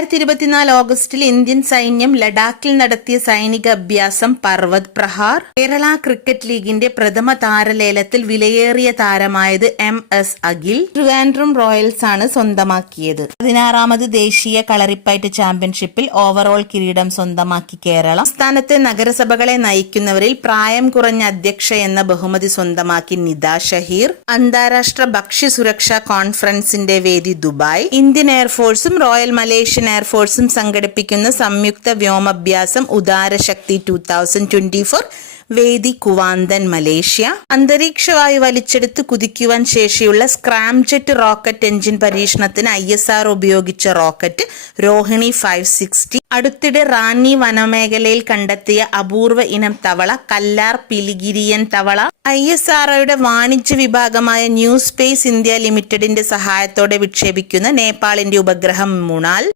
2024 ഓഗസ്റ്റിൽ ഇന്ത്യൻ സൈന്യം ലഡാക്കിൽ നടത്തിയ സൈനിക അഭ്യാസം പർവത് പ്രഹാർ. കേരള ക്രിക്കറ്റ് ലീഗിന്റെ പ്രഥമ താരലേലത്തിൽ വിലയേറിയ താരമായത് MS അഖിൽ ട്രിവാൻഡ്രം റോയൽസ് ആണ് സ്വന്തമാക്കിയത്. 16ാമത് ദേശീയ കളറിപ്പയറ്റ് ചാമ്പ്യൻഷിപ്പിൽ ഓവറോൾ കിരീടം സ്വന്തമാക്കി കേരളം. സംസ്ഥാനത്തെ നഗരസഭകളെ നയിക്കുന്നവരിൽ പ്രായം കുറഞ്ഞ അധ്യക്ഷ എന്ന ബഹുമതി സ്വന്തമാക്കി നിദ ഷഹീർ. അന്താരാഷ്ട്ര ഭക്ഷ്യ സുരക്ഷാ കോൺഫറൻസിന്റെ വേദി ദുബായ്. ഇന്ത്യൻ എയർഫോഴ്സും റോയൽ മലേഷ്യൻ എയർഫോഴ്സും സംഘടിപ്പിക്കുന്ന സംയുക്ത വ്യോമാഭ്യാസം ഉദാരശക്തി 2024 വേദി കുവാന്തൻ മലേഷ്യ. അന്തരീക്ഷവായു വലിച്ചെടുത്ത് കുതിക്കുവാൻ ശേഷിയുള്ള സ്ക്രാംജെറ്റ് റോക്കറ്റ് എഞ്ചിൻ പരീക്ഷണത്തിന് ISR ഉപയോഗിച്ച റോക്കറ്റ് രോഹിണി 560. അടുത്തിടെ റാന്നി വനമേഖലയിൽ കണ്ടെത്തിയ അപൂർവ ഇനം തവള കല്ലാർ പിലിഗിരിയൻ തവള. ISROയുടെ വാണിജ്യ വിഭാഗമായ ന്യൂ സ്പേസ് ഇന്ത്യ ലിമിറ്റഡിന്റെ സഹായത്തോടെ വിക്ഷേപിക്കുന്ന നേപ്പാളിന്റെ ഉപഗ്രഹം മുണാൽ